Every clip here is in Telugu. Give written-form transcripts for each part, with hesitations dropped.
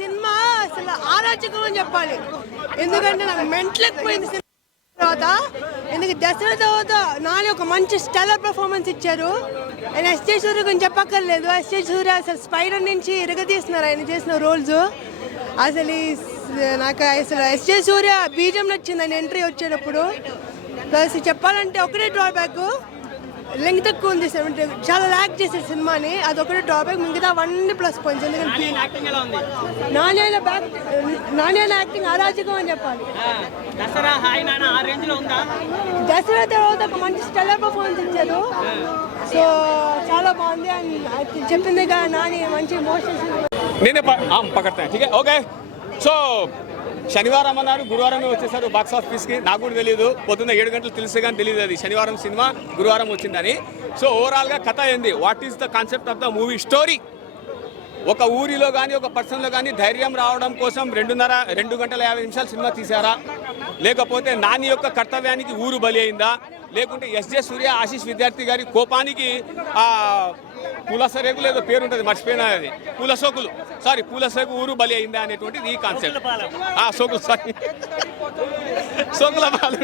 సినిమా అసలు అరాచకం అని చెప్పాలి. ఎందుకంటే నాకు మెంటల్ ఎక్కువైంది సినిమా తర్వాత. ఎందుకు దసరా తర్వాత నాని ఒక మంచి స్టెల్లర్ పర్ఫార్మెన్స్ ఇచ్చారు. ఆయన ఎస్జే సూర్య గురించి చెప్పక్కర్లేదు. ఎస్జే సూర్య అసలు స్పైడర్ నుంచి ఇరగదీస్తున్నారు ఆయన చేసిన రోల్స్. అసలు నాకు అసలు ఎస్జే సూర్య బీజం నచ్చింది ఆయన ఎంట్రీ వచ్చేటప్పుడు. ప్లస్ చెప్పాలంటే ఒకటే డ్రాబ్యాక్, లెంగ్త్ ఎక్కువ ఉంది, చాలా ల్యాక్ చేశారు సినిమాని, అదొకటే డ్రాబ్యాక్. మిగతా 1 ప్లస్ పాయింట్స్. ఎందుకంటే నాని యాక్టింగ్ అరాచకం అని చెప్పాలి. దసరా తర్వాత ఒక మంచి స్టెల్లర్ పర్ఫార్మెన్స్ ఇచ్చారు. సో చాలా బాగుంది. అండ్ చెప్పింది కదా నాని మంచి ఎమోషన్స్ నేనే పక్కడతాను. ఠీక్ ఓకే. సో శనివారం అన్నారు, గురువారమే వచ్చేసారు బాక్స్ ఆఫీస్కి. నాకు కూడా తెలియదు, పొద్దున్న 7 గంటలు తెలిసే కానీ తెలియదు అది శనివారం సినిమా గురువారం వచ్చిందని. సో ఓవరాల్గా కథ ఏంది, what is the concept of the movie story? ఒక ఊరిలో కానీ ఒక పర్సన్లో కానీ ధైర్యం రావడం కోసం 2 గంటల 50 నిమిషాలు సినిమా తీశారా, లేకపోతే నాని యొక్క కర్తవ్యానికి ఊరు బలి అయిందా, లేకుంటే ఎస్జే సూర్య ఆశీష్ విద్యార్థి గారి కోపానికి పూలసరేకులు ఏదో పేరు ఉంటుంది మర్చిపోయినా, అది పూలసరేకు ఊరు బలి అయిందా అనేటువంటిది ఈ కాన్సెప్ట్. సోకుల పాలు.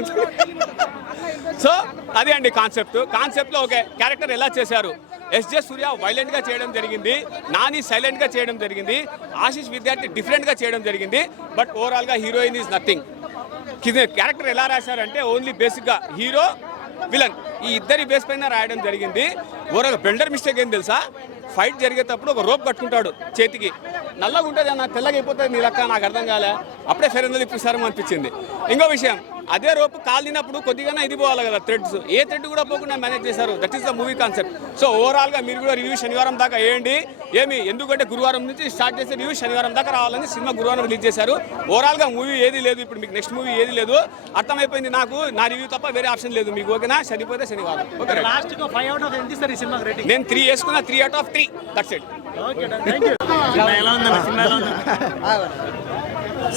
సో అదే అండి కాన్సెప్ట్లో ఓకే. క్యారెక్టర్ ఎలా చేశారు, ఎస్జే సూర్య వైలెంట్గా చేయడం జరిగింది, నాని సైలెంట్గా చేయడం జరిగింది, ఆశీష్ విద్యార్థి డిఫరెంట్గా చేయడం జరిగింది. బట్ ఓవరాల్గా హీరోయిన్ ఈజ్ నథింగ్. క్యారెక్టర్ ఎలా రాశారంటే ఓన్లీ బేసిక్గా హీరో విలన్ ఈ ఇద్దరి బేస్ పైన రాయడం జరిగింది. ఓవరాల్గా బెల్డర్ మిస్టేక్ ఏం తెలుసా, ఫైట్ జరిగేటప్పుడు ఒక రోప్ కట్టుకుంటాడు చేతికి, నల్లగా ఉంటుంది అన్న, తెల్లగా అయిపోతుంది నీ లెక్క, నాకు అర్థం కాలే, అప్పుడే ఫెరెందో ఇప్పిస్తారేమో అనిపించింది. ఇంకో విషయం, అదే రోపు కాలినప్పుడు కొద్దిగా ఇది పోవాలి కదా, థ్రెడ్స్, ఏ థ్రెడ్ కూడా పోకుండా మేనేజ్ చేశారు. That is the movie concept. So ఓవరాల్గా మీరు కూడా రివ్యూ శనివారం దాకా వేయండి. ఎందుకంటే గురువారం నుంచి స్టార్ట్ చేసే రివ్యూ శనివారం దాకా రావాలని సినిమా గురువారం రిలీజ్ చేశారు. ఓవరాల్గా మూవీ ఏది లేదు, ఇప్పుడు మీకు నెక్స్ట్ మూవీ ఏది లేదు, అర్థమైపోయింది నాకు. నా రివ్యూ తప్ప వేరే ఆప్షన్ లేదు. మీకు ఓకేనా? సరిపోతే శనివారం. ఓకే, నేను 3 వేసుకున్నా, 3 out of 3. That's it.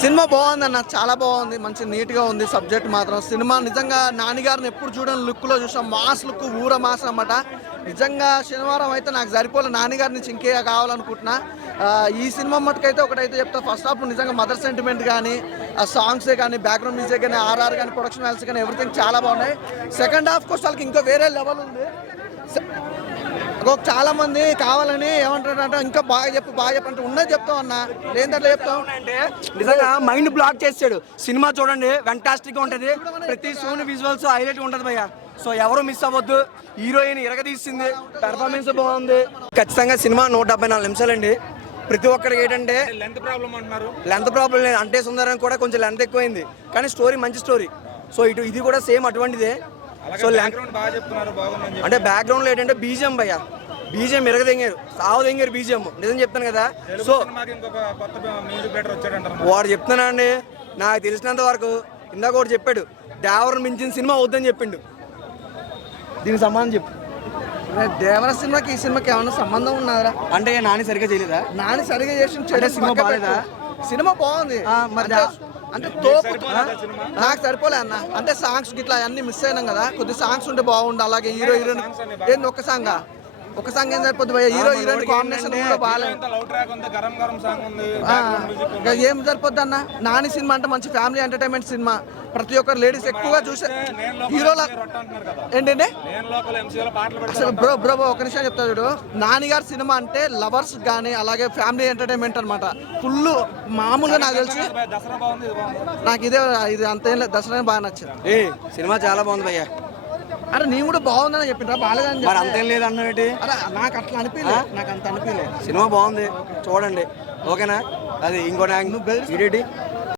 Cinema బాగుందన్న, చాలా బాగుంది, మంచి నీట్గా ఉంది. సబ్జెక్ట్ మాత్రం సినిమా నిజంగా నాన్నగారిని ఎప్పుడు చూడని లుక్లో చూసాం. మాస్ లుక్, ఊర మాస్ అన్నమాట. నిజంగా శనివారం అయితే నాకు సరిపోలే, నాన్నగారి నుంచి ఇంకే కావాలనుకుంటున్నా. ఈ సినిమా మటుకైతే ఒకటైతే చెప్తా, ఫస్ట్ హాఫ్ నిజంగా మదర్ సెంటిమెంట్ కానీ, ఆ సాంగ్సే కానీ, బ్యాక్గ్రౌండ్ మ్యూజిక్ కానీ, ఆర్ఆర్ కానీ, ప్రొడక్షన్ వాల్యూస్ కానీ ఎవ్రీథింగ్ చాలా బాగున్నాయి. సెకండ్ హాఫ్ కోసం వాళ్ళకి ఇంకా వేరే లెవెల్ ఉంది. చాలా మంది కావాలని ఏమంటారంటే ఇంకా బాగా చెప్పు అంటే ఉన్నది చెప్తాం అన్న, లేదంటే చెప్తాం అంటే నిజంగా మైండ్ బ్లాక్ చేసాడు. సినిమా చూడండి, ఫ్యాంటాస్టిక్ గా ఉంటది, ప్రతి సోని విజువల్స్ హైలైట్ ఉంటది భయ్య. సో ఎవరు మిస్ అవ్వద్దు. హీరోయిన్ ఇరగదీసింది, పెర్ఫార్మెన్స్ బాగుంది. ఖచ్చితంగా సినిమా 174 నిమిషాలండి. ప్రతి ఒక్కరికి ఏంటంటే లెంత్ ప్రాబ్లం లేదు, అంటే సుందరం కూడా కొంచెం లెంత్ ఎక్కువైంది, కానీ స్టోరీ మంచి స్టోరీ. సో ఇది కూడా సేమ్ అటువంటిదే. సో అంటే బ్యాక్గ్రౌండ్ లో ఏంటంటే బీజిఎం భయ్య, బీజిఎం ఎరగదెంగారు, సావుదెంగారు బీజిఎం, నిజం చెప్తాను కదా. సో వాడు చెప్తున్నానండి, నాకు తెలిసినంత వరకు ఇందాక ఒకటి చెప్పాడు, దేవర మించిన సినిమా అవుద్దని చెప్పిండు. దీనికి సంబంధం చెప్పు. దేవర సినిమాకి ఈ సినిమాకి ఏమన్నా సంబంధం ఉన్నదా? అంటే నాని సరిగ్గా చేయలేదా? నాని సరిగ్గా చేసి సినిమా బాగాలేదా? సినిమా బాగుంది, మరి అంటే తోపు నాకు సరిపోలే అన్న. అంటే సాంగ్స్ గిట్లా అన్ని మిస్ అయినాం కదా, కొద్ది సాంగ్స్ ఉంటే బాగుండు. అలాగే హీరోయిన్ ఏంది ఒక సాంగ్ ఏం సరిపోద్ది భయ్య, హీరోయిన్ కాంబినేషన్ కూడా బాగాలేదు. ఏం సరిపోద్ది అన్న. నాని సినిమా అంటే మంచి ఫ్యామిలీ ఎంటర్టైన్మెంట్ సినిమా, ప్రతి ఒక్కరు లేడీస్ ఎక్కువగా చూసే హీరోల ఏంటంటే అసలు బ్రో ఒక నిమిషం చెప్తా చూడు. నానిగారి సినిమా అంటే లవర్స్ కానీ అలాగే ఫ్యామిలీ ఎంటర్టైన్మెంట్ అనమాట. ఫుల్ మామూలుగా నాకు తెలిసి నాకు ఇది అంతేం లేదు, దసరా బాగా నచ్చింది. సినిమా చాలా బాగుంది భయ్య. అరే నేను కూడా బాగుందని చెప్పిండ్రా, బాగాలేదని మరి అంతేం లేదు అన్నట్టు. అరే నాకు అట్లా అనిపించలేదు, నాకు అంత అనిపించలేదు. సినిమా బాగుంది, చూడండి ఓకేనా. అది ఇంకోటి